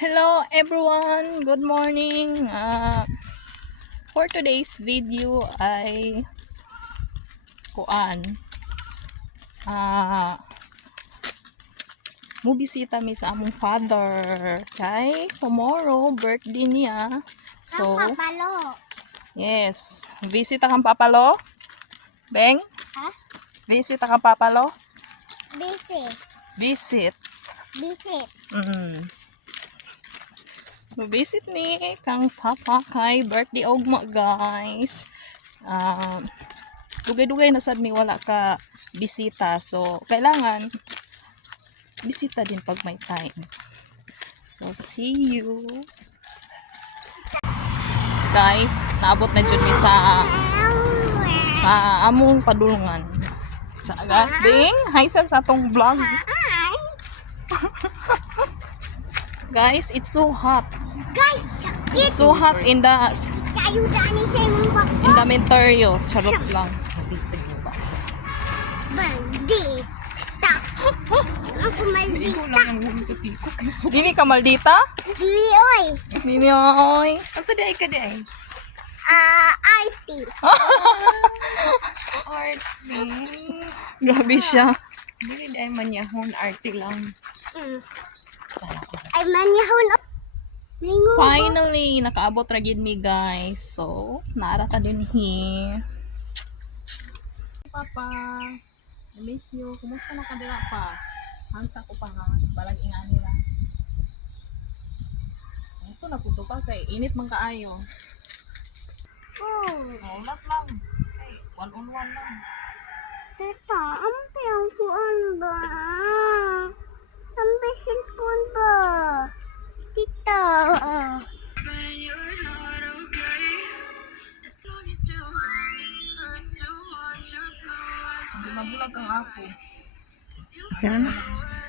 Hello everyone, good morning. For today's video ay uh, mubisita mi sa among father kay tomorrow birthday niya. So, Ang papalo. yes, visita kang papalo. Beng? Ha? Visita kang papalo? Visit. Visit. Visit. Visit ni kang papa kay birthday ugma guys. Dugay-dugay na sad mi wala ka bisita, so kailangan bisita din pag may time. So see you guys. Naabot na jud mi sa among padulungan. Tsaga ding hi sa atong vlog. Guys, it's so hot. Guys, It's so hot in the kayo dani sa mong bakbo. Ontario. Charot lang. Bandita. Ako maldita. Dili ka maldita? Dili, oy. Dili oy. Asa di ay ka di ay? IT. Arte. Grabe siya. Dili di ay manyahon arte lang. Ay, manyahon. Lingo. Finally, nakaabot ra gid mi guys. So, naara ta din here. Papa, I miss you. Kumusta na ka dira pa? Hangsa ko pa nga, balang ingani ra. Gusto na puto pa kay init man kaayo. Oh, Ulat lang. Hey, one on one lang. tita, ampe ang kuan ba? Ampe cellphone ba? Tita. Hindi mabulag ang ako. Ganun.